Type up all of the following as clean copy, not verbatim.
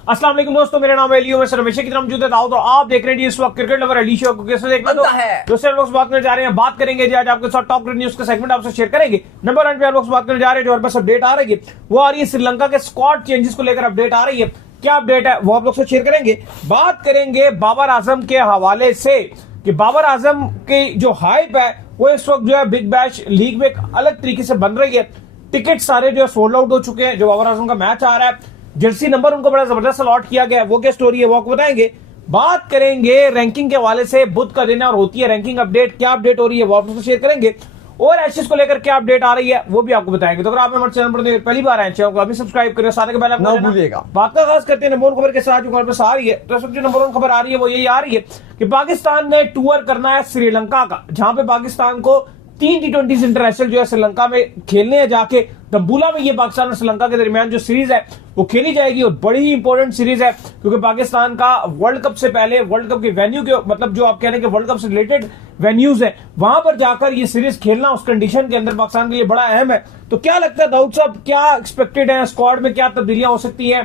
अस्सलाम वालेकुम दोस्तों, मेरा नाम है लियो, मैं हमेशा की तरह मौजूद है तो आप देख रहे हैं इस वक्त क्रिकेट लवर अली शो को कैसे देखना तो दूसरे लोग बात करने जा रहे हैं। बात करेंगे जी आज आपके साथ टॉप न्यूज का सेगमेंट आपसे शेयर करेंगे। नंबर 1 पे लोग बात करने जा रहे हैं, जो बस अपडेट आ रही है वो आ रही है श्रीलंका के स्क्वाड चेंजेस को लेकर अपडेट आ रही है। क्या अपडेट है वो आप लोग से शेयर करेंगे। बात करेंगे बाबर आजम के हवाले से कि बाबर आजम की जो हाइप है वो इस वक्त जो है बिग बैश लीग में एक अलग तरीके से बन रही है। टिकट सारे जो है सोल्ड आउट हो चुके हैं। जो बाबर आजम का मैच आ रहा है, जर्सी नंबर उनको बड़ा जबरदस्त अलॉट किया गया है। वो क्या स्टोरी है वो आपको बताएंगे। बात करेंगे रैंकिंग के हवाले से, बुध का दिन है और होती है रैंकिंग अपडेट। क्या अपडेट हो रही है वो आप लोग शेयर करेंगे और एशेज को लेकर क्या अपडेट आ रही है वो भी आपको बताएंगे। तो अगर आप हमारे चैनल पर पहली बार आए चैनल को अभी सब्सक्राइब करें, साथ के बेल आइकन ना भूलिएगा। बात का खास करते हैं नंबर 1 खबर के साथ जो खबर पर आ रही है, तो इस वक्त जो नंबर 1 खबर आ रही है वो यही आ रही है कि पाकिस्तान ने टूर करना है श्रीलंका का, जहां पे पाकिस्तान को 3 T20 इंटरनेशनल जो है श्रीलंका में खेलने हैं जाके। दम्बुला में ये पाकिस्तान और श्रीलंका के दरमियान जो सीरीज है वो खेली जाएगी और बड़ी ही इंपॉर्टेंट सीरीज है, क्योंकि पाकिस्तान का वर्ल्ड कप से पहले वर्ल्ड कप के वेन्यू के मतलब जो आप कह रहे हैं कि वर्ल्ड कप से रिलेटेड वेन्यूज है वहां पर जाकर ये सीरीज खेलना उस कंडीशन के अंदर पाकिस्तान के लिए बड़ा अहम है। तो क्या लगता है दाऊद साहब, क्या एक्सपेक्टेड है स्क्वाड में, क्या तब्दीलियां हो सकती है,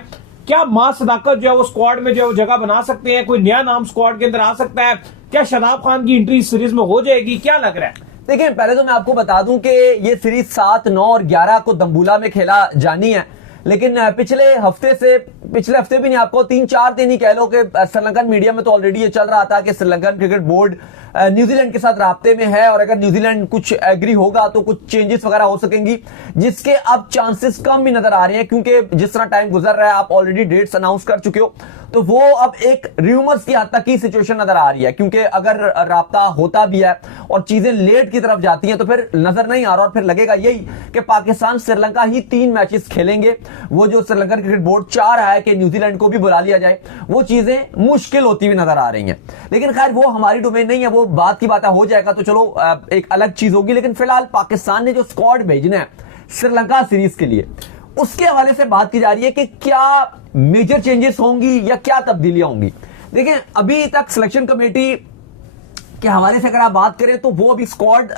क्या मां सदाकत जो है वो स्क्वाड में जो है वो जगह बना सकते हैं, कोई नया नाम स्क्वाड के अंदर आ सकता है, क्या शादाब खान की एंट्री सीरीज में हो जाएगी, क्या लग रहा है? देखिए, पहले तो मैं आपको बता दूं कि ये सीरीज 7, 9 और 11 को दम्बुला में खेला जानी है, लेकिन पिछले हफ्ते भी नहीं, आपको 3-4 दिन ही कह लो कि श्रीलंकन मीडिया में तो ऑलरेडी ये चल रहा था कि श्रीलंकन क्रिकेट बोर्ड न्यूजीलैंड के साथ राब्ते में है और अगर न्यूजीलैंड कुछ एग्री होगा तो कुछ चेंजेस वगैरह हो सकेंगी, जिसके अब चांसेस कम भी नजर आ रहे हैं, क्योंकि जिस तरह टाइम गुजर रहा है, आप ऑलरेडी डेट्स अनाउंस कर चुके हो, तो वो अब एक रूमर्स की हद तक की सिचुएशन नजर आ रही है। क्योंकि अगर राब्ता होता भी है और चीजें लेट की तरफ जाती हैं तो फिर नजर नहीं आ रहा और फिर लगेगा यही कि पाकिस्तान श्रीलंका ही 3 मैचेस खेलेंगे। वो जो श्रीलंकन क्रिकेट बोर्ड चाह रहा है कि न्यूजीलैंड को भी बुला लिया जाए, वो चीजें मुश्किल होती हुई नजर आ रही हैं। लेकिन खैर वो हमारी डोमेन नहीं है, वो बात की बात हो जाएगा तो चलो एक अलग चीज होगी। लेकिन फिलहाल पाकिस्तान ने जो स्क्वाड भेजना है श्रीलंका सीरीज के लिए, उसके हवाले से बात की जा रही है कि क्या मेजर चेंजेस होंगी या क्या तब्दीलियां होंगी। देखिए, अभी तक सिलेक्शन कमेटी के हवाले से अगर आप बात करें तो वो अभी स्क्वाड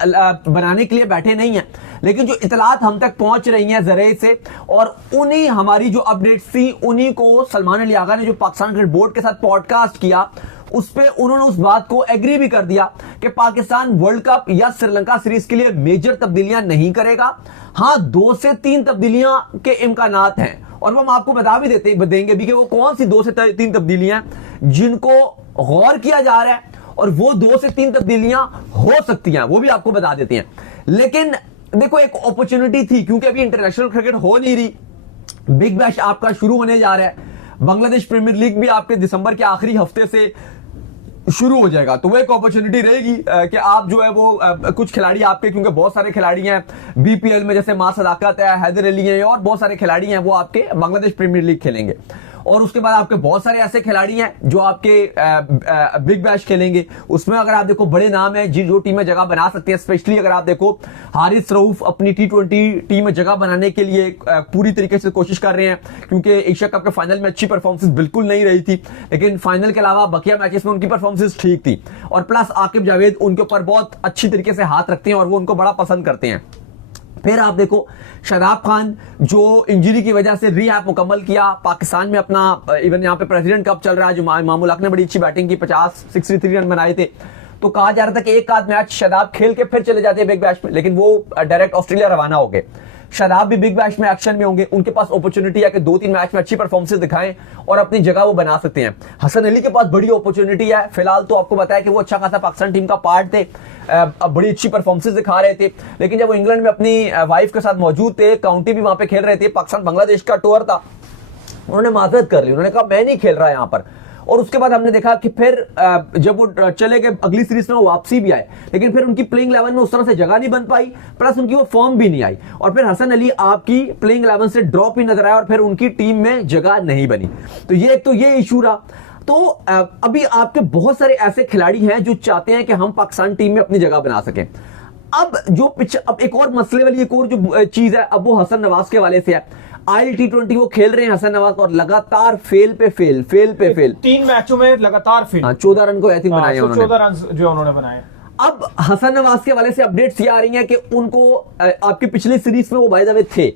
बनाने के लिए बैठे नहीं है, लेकिन जो इतलात हम तक पहुंच रही हैं जरिए से और उन्हीं हमारी जो अपडेट्स थी उन्हीं को सलमान अली आगा ने जो पाकिस्तान क्रिकेट बोर्ड के साथ पॉडकास्ट किया उस पे उन्होंने उस बात को एग्री भी कर दिया कि पाकिस्तान वर्ल्ड कप या श्रीलंका सीरीज के लिए मेजर तब्दीलियां नहीं करेगा। हां, 2 से 3 तब्दीलियां के इम्कानात हैं और वो हम आपको बता भी देंगे भी कि वो कौन सी 2 से 3 तब्दीलियां जिनको गौर किया जा रहा है और वो 2 से 3 तब्दीलियां हो सकती हैं, वो भी आपको बता देते हैं। लेकिन देखो, एक अपॉर्चुनिटी थी, क्योंकि अभी इंटरनेशनल क्रिकेट हो नहीं रही, बिग बैश आपका शुरू होने जा रहा है, बांग्लादेश प्रीमियर लीग भी आपके दिसंबर के आखिरी हफ्ते से शुरू हो जाएगा, तो वो एक अपॉर्चुनिटी रहेगी कि आप जो है वो कुछ खिलाड़ी आपके, क्योंकि बहुत सारे खिलाड़ी हैं बीपीएल में, जैसे मां सदाकत है, हैदर अली है और बहुत सारे खिलाड़ी हैं, वो आपके बांग्लादेश प्रीमियर लीग खेलेंगे। और उसके बाद आपके बहुत सारे ऐसे खिलाड़ी हैं जो आपके बिग बैश खेलेंगे। उसमें अगर आप देखो बड़े नाम है जो टीम में जगह बना सकते हैं, स्पेशली अगर आप देखो हारिस रऊफ अपनी T20 टीम में जगह बनाने के लिए पूरी तरीके से कोशिश कर रहे हैं, क्योंकि एशिया कप के फाइनल में अच्छी परफॉर्मेंस बिल्कुल नहीं रही थी, लेकिन फाइनल के अलावा बकिया मैचेस में उनकी परफॉर्मेंस ठीक थी और प्लस आकिब जावेद उनके ऊपर बहुत अच्छी तरीके से हाथ रखते हैं और वो उनको बड़ा पसंद करते हैं। फिर आप देखो शादाब खान जो इंजरी की वजह से रिहैब मुकम्मल किया, पाकिस्तान में अपना इवन यहाँ पे प्रेसिडेंट कप चल रहा है, जो मामूल हक ने बड़ी अच्छी बैटिंग की, 63 रन बनाए थे, तो कहा जा रहा था कि एक आध मैच शादाब खेल के फिर चले जाते हैं बिग बैश में, लेकिन वो डायरेक्ट ऑस्ट्रेलिया रवाना हो गए। शादाब भी बिग बैश में एक्शन में होंगे, उनके पास अपॉर्चुनिटी है कि 2-3 मैच में अच्छी परफॉर्मेंस दिखाएं और अपनी जगह वो बना सकते हैं। हसन अली के पास बड़ी अपॉर्चुनिटी है, फिलहाल तो आपको बताया कि वो अच्छा खासा पाकिस्तान टीम का पार्ट थे, बड़ी अच्छी परफॉर्मेंस दिखा रहे थे, लेकिन जब वो इंग्लैंड में अपनी वाइफ के साथ मौजूद थे, काउंटी भी वहां पे खेल रहे थे, पाकिस्तान बांग्लादेश का टूर था, उन्होंने माजरत कर ली, उन्होंने कहा मैं नहीं खेल रहा यहां पर। और उसके बाद हमने देखा कि फिर जब वो चले गए अगली सीरीज में वो वापसी भी आए, लेकिन फिर उनकी प्लेइंग 11 में उस तरह से जगह नहीं बन पाई, प्लस उनकी वो फॉर्म भी नहीं आई और फिर हसन अली आपकी प्लेइंग 11 से ड्रॉप ही नजर आया और फिर उनकी टीम में जगह नहीं बनी। तो ये इशू रहा। तो अभी आपके बहुत सारे ऐसे खिलाड़ी हैं जो चाहते हैं कि हम पाकिस्तान टीम में अपनी जगह बना सकें। अब एक और मसले वाली एक और जो चीज है, अब वो हसन नवाज के वाले से है। T20 वो खेल रहे हैं हसन नवाज और लगातार फेल पे फेल 3 मैचों में लगातार फेल। 14 रन को आई थिंक बनाए उन्होंने, 14 रन जो उन्होंने बनाए। अब हसन नवाज के हवाले से अपडेट्स ये आ रही हैं कि उनको आपकी पिछली सीरीज में वो बाय द वे थे,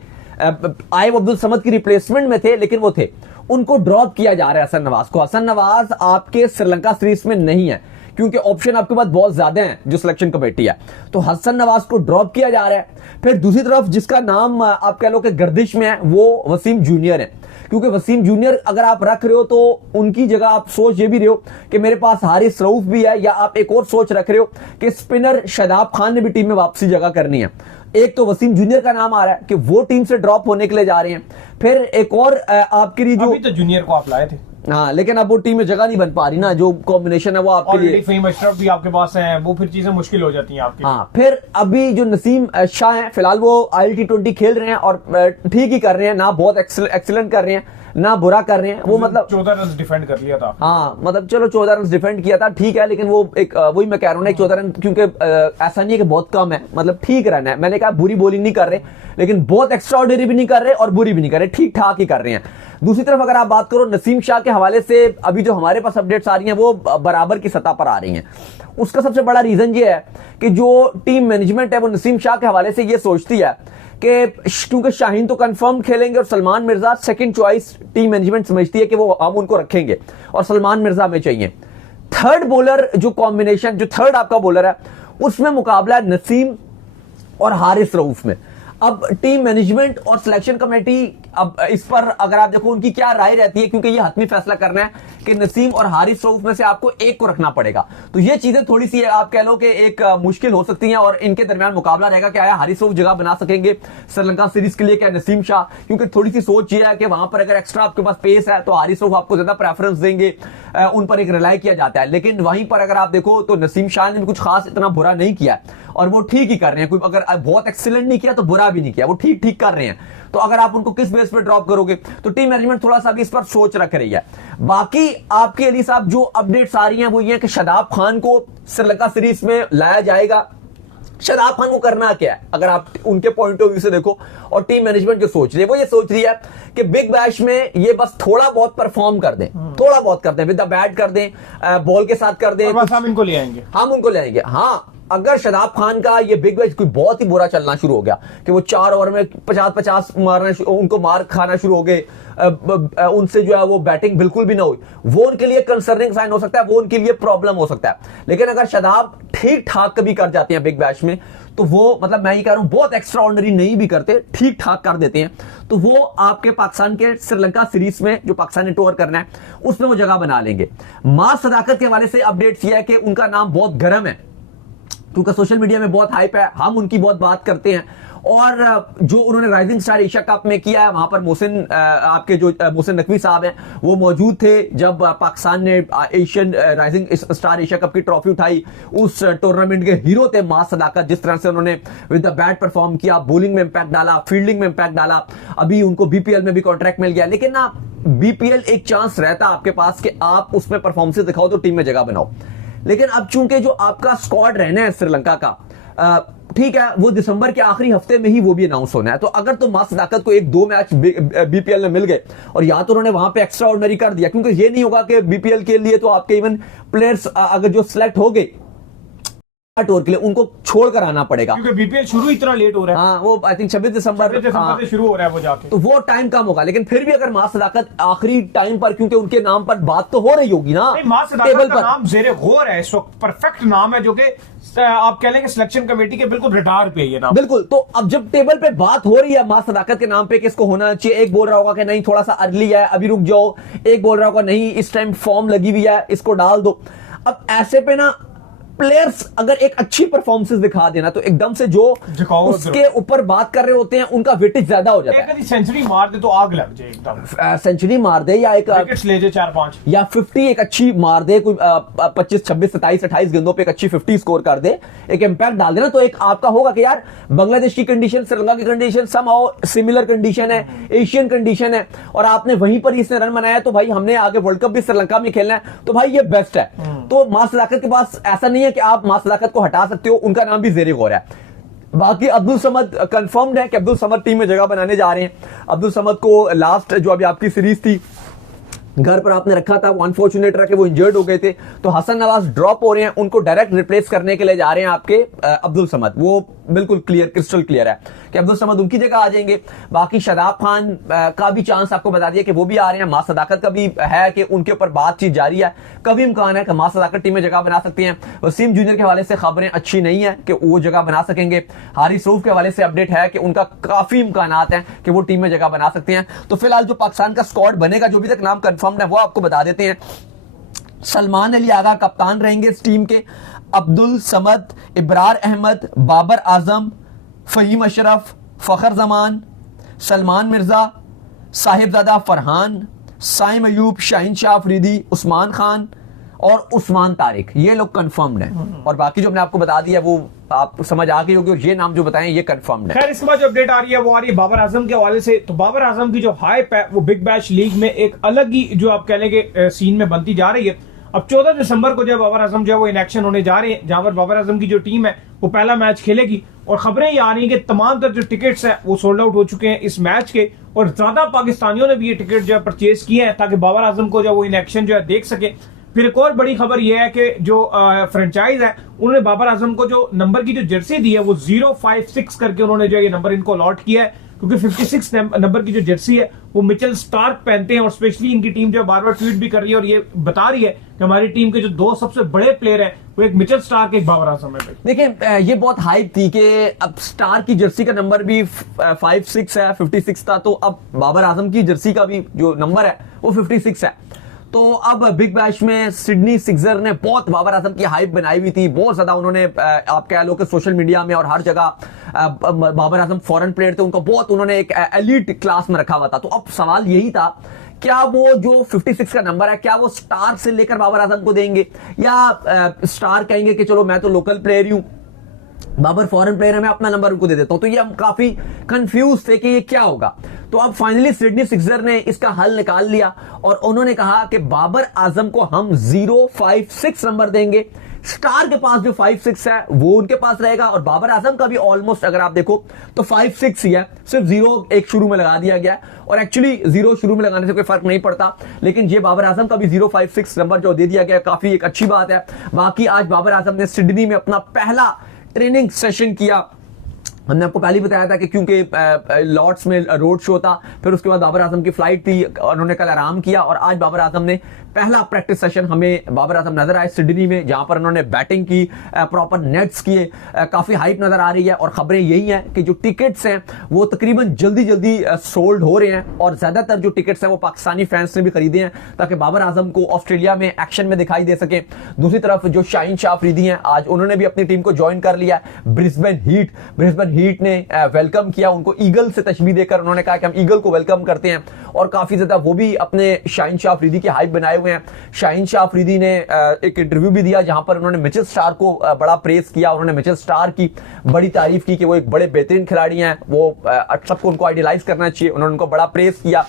आयब अब्दुल समद की रिप्लेसमेंट में थे, लेकिन वो थे, उनको ड्रॉप किया जा रहा है हसन नवाज को। हसन नवाज आपके श्रीलंका सीरीज में नहीं है क्योंकि ऑप्शन आपके पास बहुत ज्यादा हैं जो सिलेक्शन कमेटी है, तो हसन नवाज को ड्रॉप किया जा रहा है। फिर दूसरी तरफ जिसका नाम आप कह लो कि गर्दिश में है वो वसीम जूनियर है, क्योंकि वसीम जूनियर अगर आप रख रहे हो तो उनकी जगह आप सोच ये भी रहे हो कि मेरे पास हारिस रऊफ भी है, या आप एक और सोच रख रहे हो कि स्पिनर शादाब खान ने भी टीम में वापसी जगह करनी है। एक तो वसीम जूनियर का नाम आ रहा है कि वो टीम से ड्रॉप होने के लिए जा रहे हैं। फिर एक और आपके लिए जो अभी तो जूनियर को आप लाए थे, हाँ, लेकिन अब वो टीम में जगह नहीं बन पा रही ना, जो कॉम्बिनेशन है वो आपके लिए फेम अशरफ भी आपके पास है, वो फिर चीजें मुश्किल हो जाती हैं आपके। हाँ, फिर अभी जो नसीम शाह हैं फिलहाल वो ILT20 खेल रहे हैं और ठीक ही कर रहे हैं, ना बहुत एक्सीलेंट कर रहे हैं ना बुरा कर रहे हैं। वो मतलब 14 रन डिफेंड कर लिया था। हाँ, मतलब चलो 14 रन डिफेंड किया था, ठीक है, लेकिन वो एक वही मैं कह रहा हूँ ना, 14 रन क्योंकि ऐसा नहीं है कि बहुत कम है, मतलब ठीक रन है। मैंने कहा बुरी बॉलिंग नहीं कर रहे, लेकिन बहुत एक्स्ट्राऑर्डिनरी भी नहीं कर रहे और बुरी भी नहीं कर रहे, ठीक ठाक ही कर रहे हैं। दूसरी तरफ अगर आप बात करो नसीम शाह के हवाले से, अभी जो हमारे पास अपडेट्स आ रही हैं वो बराबर की सतह पर आ रही हैं। उसका सबसे बड़ा रीजन ये है कि जो टीम मैनेजमेंट है वो नसीम शाह के हवाले से ये सोचती है कि क्योंकि शाहीन तो कंफर्म खेलेंगे और Salman Mirza second choice team management समझती है कि वो हम उनको रखेंगे और सलमान मिर्जा हमें चाहिए। थर्ड बॉलर जो कॉम्बिनेशन, जो थर्ड आपका बॉलर है उसमें मुकाबला है नसीम और हारिस रऊफ में। अब टीम मैनेजमेंट और सिलेक्शन कमेटी अब इस पर अगर आप देखो उनकी क्या राय रहती है, क्योंकि ये हतमी फैसला करना है कि नसीम और हारिस रऊफ में से आपको एक को रखना पड़ेगा। तो ये चीजें थोड़ी सी आप कह लो कि एक मुश्किल हो सकती हैं और इनके दरमियान मुकाबला रहेगा कि आया हारिस रऊफ जगह बना सकेंगे श्रीलंका सीरीज के लिए, क्या नसीम शाह, क्योंकि थोड़ी सी सोच ये है कि वहां पर अगर एक्स्ट्रा आपके पास पेस है तो हारिस रऊफ आपको ज्यादा प्रेफरेंस देंगे, उन पर एक रिलाई किया जाता है। लेकिन वहीं पर अगर आप देखो तो नसीम शाह ने भी कुछ खास इतना बुरा नहीं किया और वो ठीक ही कर रहे हैं, कोई अगर बहुत एक्सीलेंट नहीं किया तो बुरा भी नहीं किया, वो ठीक ठीक कर रहे हैं। तो अगर आप उनको किस बेस पे ड्रॉप करोगे, तो टीम मैनेजमेंट थोड़ा सा भी इस पर सोच रख रही है। बाकी आपके अली साहब जो अपडेट्स आ रही हैं वो ये है कि शादाब खान को श्रीलंका सीरीज में लाया जाएगा। शादाब खान को करना क्या है अगर आप उनके पॉइंट ऑफ व्यू से देखो और टीम मैनेजमेंट जो सोच रही है वो ये सोच रही है कि बिग बैश में ये बस थोड़ा बहुत परफॉर्म कर दें, थोड़ा बहुत कर दें, विद द बैट कर दें, बॉल के साथ कर दें, बस हम इनको ले आएंगे, हम उनको ले आएंगे। हाँ, अगर शादाब खान का ये बिग बैश कोई बहुत ही बुरा चलना शुरू हो गया कि वो 4 ओवर में 50-50 मारना, उनको मार खाना शुरू हो गए, उनसे जो है वो बैटिंग बिल्कुल भी ना हुई, वो उनके लिए कंसर्निंग साइन हो सकता है, वो उनके लिए प्रॉब्लम हो सकता है। लेकिन अगर शादाब ठीक ठाक कभी कर जाते हैं बिग बैश में, तो वो मतलब मैं ये कह रहा हूं बहुत एक्स्ट्रा ऑर्डिनरी नहीं भी करते, ठीक ठाक कर देते हैं, तो वो आपके पाकिस्तान के श्रीलंका सीरीज में जो पाकिस्तान ने टूर करना है उसमें वो जगह बना लेंगे। मार सदाकत के हवाले से अपडेट्स ये है कि उनका नाम बहुत गर्म है क्योंकि सोशल मीडिया में बहुत हाइप है, हम उनकी बहुत बात करते हैं। और जो उन्होंने राइजिंग स्टार एशिया कप में किया है वहां पर मोहसिन आपके जो मोहसिन नकवी साहब हैं वो मौजूद थे जब पाकिस्तान ने Asian rising star Asia cup की ट्रॉफी उठाई। उस टूर्नामेंट के हीरो थे मास सदाकत, जिस तरह से उन्होंने विद द बैट परफॉर्म किया, बॉलिंग में इंपैक्ट डाला, फील्डिंग में इंपैक्ट डाला। अभी उनको बीपीएल में भी कॉन्ट्रैक्ट मिल गया, लेकिन ना बीपीएल एक चांस रहता आपके पास कि आप उसमें परफॉर्मेंस दिखाओ तो टीम में जगह बनाओ। लेकिन अब चूंकि जो आपका स्क्वाड रहना है श्रीलंका का, ठीक है, वो दिसंबर के आखिरी हफ्ते में ही वो भी अनाउंस होना है, तो अगर तो मास सदाकत को 1-2 मैच बीपीएल में मिल गए और या तो उन्होंने वहां पे एक्स्ट्रा ऑर्डिनरी कर दिया, क्योंकि ये नहीं होगा कि बीपीएल के लिए तो आपके इवन प्लेयर्स अगर जो सिलेक्ट हो गए टूर के लिए उनको छोड़कर आना पड़ेगा, क्योंकि बीपीएल शुरू इतना लेट हो रहा है। हाँ, वो आई थिंक 26 दिसंबर से शुरू हो रहा है वो जाके, तो वो टाइम कम होगा। लेकिन फिर भी अगर मास सदाकत आखिरी टाइम पर, क्योंकि उनके नाम पर बात तो हो रही होगी ना, मास सदाकत का नाम ज़ेरे गौर है इस वक्त, परफेक्ट नाम है जो कि आप कह लेंगे सिलेक्शन कमेटी के बिल्कुल रडार पे ये नाम। बिल्कुल, तो अब जब टेबल पे बात हो रही है मास सदाकत के नाम पे किसको होना चाहिए, एक बोल रहा होगा कि नहीं थोड़ा सा अर्ली है अभी रुक जाओ, एक बोल रहा होगा नहीं इस टाइम फॉर्म लगी हुई है इसको डाल दो। अब ऐसे पे ना प्लेयर्स अगर एक अच्छी परफॉर्मेंस दिखा देना तो एकदम से जो उसके ऊपर बात कर रहे होते हैं उनका वेटेज ज्यादा हो जाता है। सेंचुरी मार दे तो आग लग जाए एकदम, सेंचुरी मार दे या एक विकेट्स ले जाए 4-5 या 50 एक अच्छी मार दे, कोई 25, 26, 27, 28 गेंदों पे एक अच्छी 50 स्कोर कर दे, एक इंपैक्ट डाल देना, तो एक आपका होगा कि यार बांग्लादेश की कंडीशन, श्रीलंका की कंडीशन समहाउ सिमिलर कंडीशन है, एशियन कंडीशन है, और आपने वहीं पर इसने रन बनाया तो भाई हमने आगे वर्ल्ड कप भी श्रीलंका में खेलना है, तो भाई ये बेस्ट है। तो मास सदाकत के पास ऐसा नहीं है कि आप मास सदाकत को हटा सकते हो, उनका नाम भी ज़ेरे गौर है। बाकी अब्दुल समद कंफर्म्ड है कि अब्दुल समद टीम में जगह बनाने जा रहे हैं। अब्दुल समद को लास्ट जो अभी आपकी सीरीज थी घर पर आपने रखा था, वो अनफॉर्चुनेट रहा कि वो इंजर्ड हो गए थे, तो हसन नवाज ड्रॉप हो रहे हैं, उनको डायरेक्ट रिप्लेस करने के लिए जा रहे हैं आपके अब्दुल समद। वो बिल्कुल क्लियर, क्रिस्टल क्लियर है कि अब्दुल समद उनकी जगह आ जाएंगे। बाकी शादाब खान का भी चांस आपको बता दिया कि वो भी आ रहे हैं। मां सदाकत का भी है कि उनके ऊपर बातचीत जारी है, कभी इम्कान है कि मां सदाकत टीम में जगह बना सकती हैं। वसीम जूनियर के हवाले से खबरें अच्छी नहीं है कि वो जगह बना सकेंगे। हारिस रऊफ के हवाले से अपडेट है कि उनका काफी इम्कान है कि वो टीम में जगह बना सकते हैं। तो फिलहाल जो पाकिस्तान का स्क्वाड बनेगा, जो भी तक नाम कंफर्म है, वो आपको बता देते हैं। सलमान अली आगा कप्तान रहेंगे इस टीम के, अब्दुल समद, इब्रार अहमद, बाबर आजम, फहीम अशरफ, फखर जमान, सलमान मिर्जा, साहिबजादा फरहान, साइम अयूब, शाहीन शाह अफरीदी, उस्मान खान और उस्मान तारिक, ये लोग कंफर्म्ड हैं। और बाकी जो हमने आपको बता दिया वो आप समझ आ गई होगी, और ये नाम जो बताएं ये कंफर्म्ड है। खैर, इसके बाद जो अपडेट आ रही है वो आ रही है बाबर आजम के हवाले से। तो बाबर आजम की जो हाइप है वो बिग बैश लीग में एक अलग ही जो आप कह लेंगे सीन में बनती जा रही है। अब 14 दिसंबर को जब बाबर आजम जो है वो इन एक्शन होने जा रहे हैं, जहां पर बाबर आजम की जो टीम है वो पहला मैच खेलेगी। और खबरें ये आ रही हैं कि तमाम तर जो टिकट्स हैं वो सोल्ड आउट हो चुके हैं इस मैच के, और ज्यादा पाकिस्तानियों ने भी ये टिकट जो है परचेज किए हैं ताकि बाबर आजम को जो वो इन एक्शन जो है देख सके। फिर एक और बड़ी खबर यह है कि जो फ्रेंचाइज है उन्होंने बाबर आजम को जो नंबर की जो जर्सी दी है वो 056 करके उन्होंने जो ये नंबर इनको अलॉट किया है, क्योंकि 56 नंबर की जो जर्सी है वो मिचेल स्टार्क पहनते हैं। और स्पेशली इनकी टीम जो बार बार ट्वीट भी कर रही है और ये बता रही है कि हमारी टीम के जो दो सबसे बड़े प्लेयर हैं वो एक मिचेल स्टार्क, एक बाबर आजम है। देखिए, ये बहुत हाइप थी कि अब स्टार की जर्सी का नंबर भी 56 है, 56 था, तो अब बाबर आजम की जर्सी का भी जो नंबर है वो 56 है। तो अब बिग बैश में सिडनी सिक्सर ने बहुत बाबर आजम की हाइप बनाई हुई थी, बहुत ज्यादा उन्होंने आप कह लो कि सोशल मीडिया में और हर जगह बाबर आजम फॉरेन प्लेयर थे, उनको बहुत उन्होंने एक एलीट क्लास में रखा हुआ था। तो अब सवाल यही था, क्या वो जो 56 का नंबर है क्या वो स्टार से लेकर बाबर आजम को देंगे, या स्टार कहेंगे कि चलो मैं तो लोकल प्लेयर ही हूं, बाबर फॉरेन प्लेयर है, मैं अपना नंबर उनको दे देता हूं। तो ये हम काफी कंफ्यूज थे कि ये क्या होगा। तो अब फाइनली सिडनी सिक्सर ने इसका हल निकाल लिया और उन्होंने कहा कि बाबर आजम को हम 056 नंबर देंगे। स्टार के पास जो 56 है वो उनके पास रहेगा, और बाबर आजम का भी ऑलमोस्ट अगर आप देखो तो 56 ही है, सिर्फ 0 एक शुरू में लगा दिया गया। और एक्चुअली 0 शुरू में लगाने से कोई फर्क नहीं पड़ता, लेकिन ये बाबर आजम का भी 056 नंबर जो दे दिया गया काफी एक अच्छी बात है। बाकी आज बाबर आजम ने सिडनी में अपना पहला ट्रेनिंग सेशन किया। हमने आपको पहले ही बताया था कि क्योंकि लॉर्ड्स में रोड शो था, फिर उसके बाद बाबर आजम की फ्लाइट थी, उन्होंने कल आराम किया, और आज बाबर आजम ने पहला प्रैक्टिस सेशन हमें बाबर आजम नजर आए सिडनी में, जहां पर उन्होंने बैटिंग की, प्रॉपर नेट्स किए, काफी हाइप नजर आ रही है। और खबरें यही हैं कि जो टिकट्स हैं वो तकरीबन जल्दी जल्दी सोल्ड हो रहे हैं, और ज्यादातर जो टिकट्स हैं वो पाकिस्तानी फैंस ने भी खरीदे हैं ताकि बाबर आजम को ऑस्ट्रेलिया में एक्शन में दिखाई दे सके। दूसरी तरफ जो शाहीन शाह अफरीदी हैं, आज उन्होंने भी अपनी टीम को ज्वाइन कर लिया। ब्रिस्बेन हीट ने वेलकम किया उनको, ईगल से तशबीह देकर उन्होंने कहा कि हम ईगल को वेलकम करते हैं, और काफी ज्यादा वो भी अपने शाहीन शाह अफरीदी की हाइप बनाए हुए हैं। शाहीन शाह अफरीदी ने एक इंटरव्यू भी दिया जहां पर उन्होंने मिचेल स्टार को बड़ा प्रेस किया, उन्होंने मिचेल स्टार की बड़ी तारीफ की कि वो एक बड़े बेहतरीन खिलाड़ी हैं, वो सबको उनको आइडियलाइज करना चाहिए, उन्होंने उनको बड़ा प्रेस किया।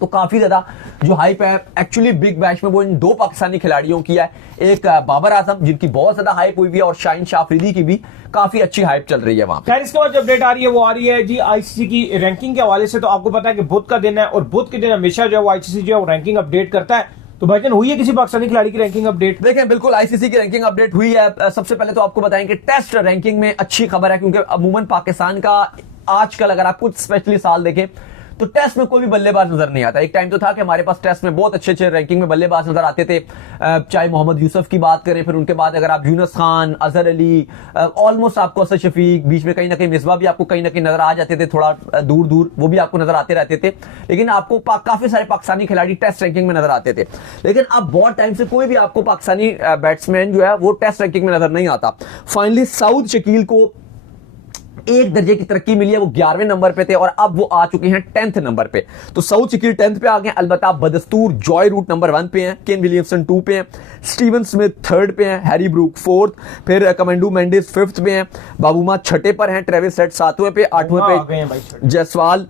तो काफी ज्यादा जो हाइप है एक्चुअली बिग बैश में वो इन दो पाकिस्तानी खिलाड़ियों की है, एक बाबर आजम जिनकी बहुत ज्यादा हाइप हुई है, और शाहीन शाह अफरीदी की भी काफी अच्छी हाइप चल रही है वहां। खैर, इसके बाद जो अपडेट आ रही है वो आ रही है जी आईसीसी की रैंकिंग के हवाले से। तो आपको पता है कि बुध का दिन है, और बुध के दिन हमेशा जो है वो आईसीसी जो है वो रैंकिंग अपडेट करता है। तो भाईजान, हुई है किसी पाकिस्तानी खिलाड़ी की रैंकिंग अपडेट? देखें, बिल्कुल आईसीसी की रैंकिंग अपडेट हुई है। सबसे पहले तो आपको बताएं कि टेस्ट रैंकिंग में अच्छी खबर है, क्योंकि अमूमन पाकिस्तान का आजकल अगर आप कुछ स्पेशली साल देखें तो टेस्ट में कोई भी बल्लेबाज नजर नहीं आता। एक टाइम तो था कि हमारे पास टेस्ट में बहुत अच्छे अच्छे रैंकिंग में बल्लेबाज नजर आते थे, चाहे मोहम्मद यूसुफ की बात करें, फिर उनके बाद अगर आप यूनुस खान, अजहर अली, ऑलमोस्ट आपको असद शफीक, बीच में कहीं ना कहीं मिसबा भी आपको कहीं ना कहीं नजर आ जाते थे, थोड़ा दूर दूर वो भी आपको नजर आते रहते थे। लेकिन आपको काफी सारे पाकिस्तानी खिलाड़ी टेस्ट रैंकिंग में नजर आते थे। लेकिन अब बहुत टाइम से कोई भी आपको पाकिस्तानी बैट्समैन जो है वो टेस्ट रैंकिंग में नजर नहीं आता। फाइनली सऊद शकील को एक दर्जे की तरक्की मिली है, वो 11वें नंबर पे थे और अब वो आ चुके हैं 10th नंबर पे। तो सऊद शकील 10th पे आ गए। अलबत्ता बदस्तूर जॉय रूट नंबर 1 पे हैं, केन विलियमसन 2 पे हैं, स्टीवन स्मिथ 3rd पे हैं, हैरी ब्रूक 4th, फिर कमेंडू मेंडिस 5th पे हैं, बाबूमा 6ठे पर हैं, ट्रेविस हेड 7वें पे, 8वें पे जायसवाल,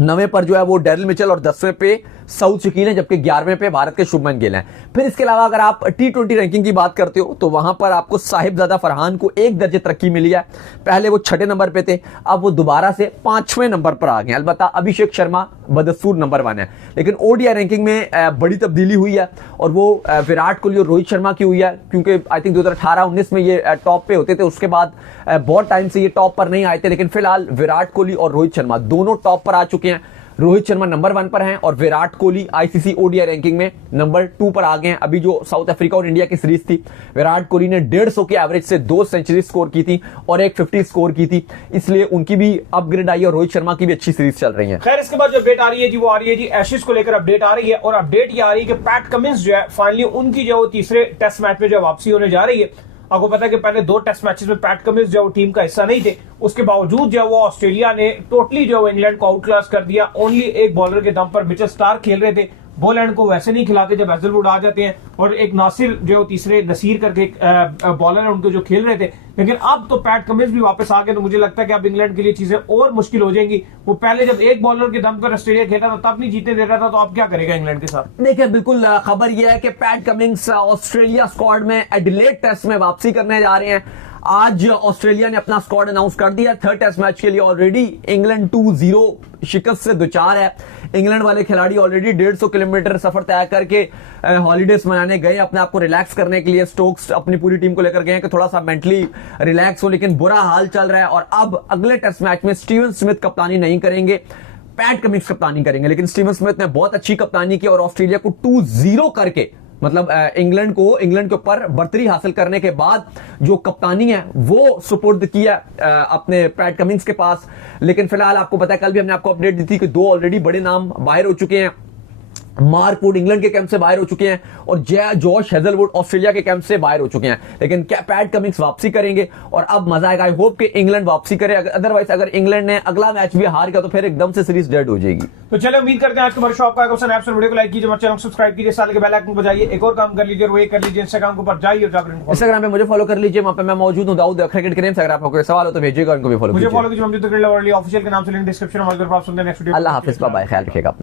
9वें पर जो है वो डेरिल मिचेल और 10वें पे साउथ शकील हैं, जबकि 11वें पे भारत के शुभमन गिल हैं। फिर इसके अलावा अगर आप T20 रैंकिंग की बात करते हो तो वहां पर आपको साहिबजादा फरहान को 1 दर्जे तरक्की मिली है। पहले वो 6ठे नंबर पे थे, अब वो दोबारा से 5वें नंबर पर आ गए। अलबत्ता अभिषेक शर्मा बदस्तूर नंबर 1 है, लेकिन ओडीआई रैंकिंग में बड़ी तब्दीली हुई है और वो विराट कोहली और रोहित शर्मा की हुई है, क्योंकि आई थिंक 2018-19 में ये टॉप पे होते थे, उसके बाद बहुत टाइम से ये टॉप पर नहीं आए थे। लेकिन फिलहाल विराट कोहली और रोहित शर्मा दोनों टॉप पर आ चुके हैं। रोहित शर्मा नंबर 1 पर हैं और Virat Kohli ICC ODI ranking में नंबर 2 पर आ गए हैं। अभी जो साउथ अफ्रीका और इंडिया की सीरीज थी, विराट कोहली ने 150 के एवरेज से 2 सेंचुरी स्कोर की थी और एक 50 स्कोर की थी, इसलिए उनकी भी अपग्रेड आई और रोहित शर्मा की भी अच्छी सीरीज चल रही है। खैर इसके बाद जो अपडेट आ रही है जी, वो आ रही है जी एशेज को लेकर अपडेट आ रही है, और अपडेट ये आ रही है कि पैट कमिंस जो है फाइनली उनकी जो तीसरे टेस्ट मैच में जो वापसी होने जा रही है। आपको पता है कि पहले 2 टेस्ट मैचेस में पैट कमिंस जो टीम का हिस्सा नहीं थे, उसके बावजूद जो वो ऑस्ट्रेलिया ने टोटली जो इंग्लैंड को आउट क्लास कर दिया। ओनली एक बॉलर के दम पर मिचेल स्टार्क खेल रहे थे, बॉलैंड को वैसे नहीं खिलाते जब हैजलवुड आ जाते हैं, और एक नासिर जो तीसरे नसीर करके बॉलर है उनको जो खेल रहे थे। लेकिन अब तो पैट कमिंस भी वापस आ गए, तो मुझे लगता है कि अब इंग्लैंड के लिए चीजें और मुश्किल हो जाएंगी। वो पहले जब एक बॉलर के दम पर ऑस्ट्रेलिया खेला था तब नहीं जीतने दे रहा था, तो अब क्या करेगा इंग्लैंड के साथ? देखिए बिल्कुल खबर यह है कि पैट कमिंस ऑस्ट्रेलिया स्क्वाड में एडिलेड टेस्ट में वापसी करने जा रहे हैं। आज ऑस्ट्रेलिया ने अपना स्क्वाड अनाउंस कर दिया 3rd टेस्ट मैच के लिए। ऑलरेडी इंग्लैंड 2-0 शिकस्त से 2-4 है। इंग्लैंड वाले खिलाड़ी ऑलरेडी 150 किलोमीटर सफर तय करके हॉलीडेज मनाने गए, अपने आप को रिलैक्स करने के लिए। स्टोक्स अपनी पूरी टीम को लेकर गए हैं कि थोड़ा सा मेंटली रिलैक्स हो, लेकिन बुरा हाल चल रहा है। और अब अगले टेस्ट मैच में स्टीवन स्मिथ कप्तानी नहीं करेंगे, पैट कमिंस कप्तानी करेंगे। लेकिन स्टीवन स्मिथ ने बहुत अच्छी कप्तानी की और ऑस्ट्रेलिया को 2-0 करके, मतलब इंग्लैंड के ऊपर बढ़तरी हासिल करने के बाद जो कप्तानी है वो सुपुर्द किया अपने पैट कमिंस के पास। लेकिन फिलहाल आपको पता है, कल भी हमने आपको अपडेट दी थी कि 2 ऑलरेडी बड़े नाम बाहर हो चुके हैं। मार्क वुड इंग्लैंड के कैंप से बाहर हो चुके हैं और जॉश हेजलवुड ऑस्ट्रेलिया के कैंप से बाहर हो चुके हैं। लेकिन क्या पैट कमिंस वापसी करेंगे और अब मजा आएगा। आई होप कि इंग्लैंड वापसी करे, अदरवाइज अगर इंग्लैंड ने अगला मैच भी हार गया तो फिर एकदम से सीरीज डेड हो जाएगी। तो चलो उम्मीद करते हैं आज के हमारे शो आपका वीडियो को लाइक कीजिए, हमारे चैनल को सब्सक्राइब कीजिए, साल के बेल आइकन को बजाइए। एक और काम कर लीजिए, वो ये कर लीजिए, इंस्टाग्राम के ऊपर जाइए और जाकर इंस्टाग्राम पे मुझे फॉलो कर लीजिए, वहां पे मैं मौजूद हूं, दाऊद क्रिकेट के नेम से। अगर आपको कोई सवाल हो तो भेजिएगा, उनको भी फॉलो कीजिए। मुझे फॉलो कीजिए, ऑफिशियल के नाम से लिंक डिस्क्रिप्शन में। अल्लाह हाफिज, बाय बाय, ख्याल रखिएगा।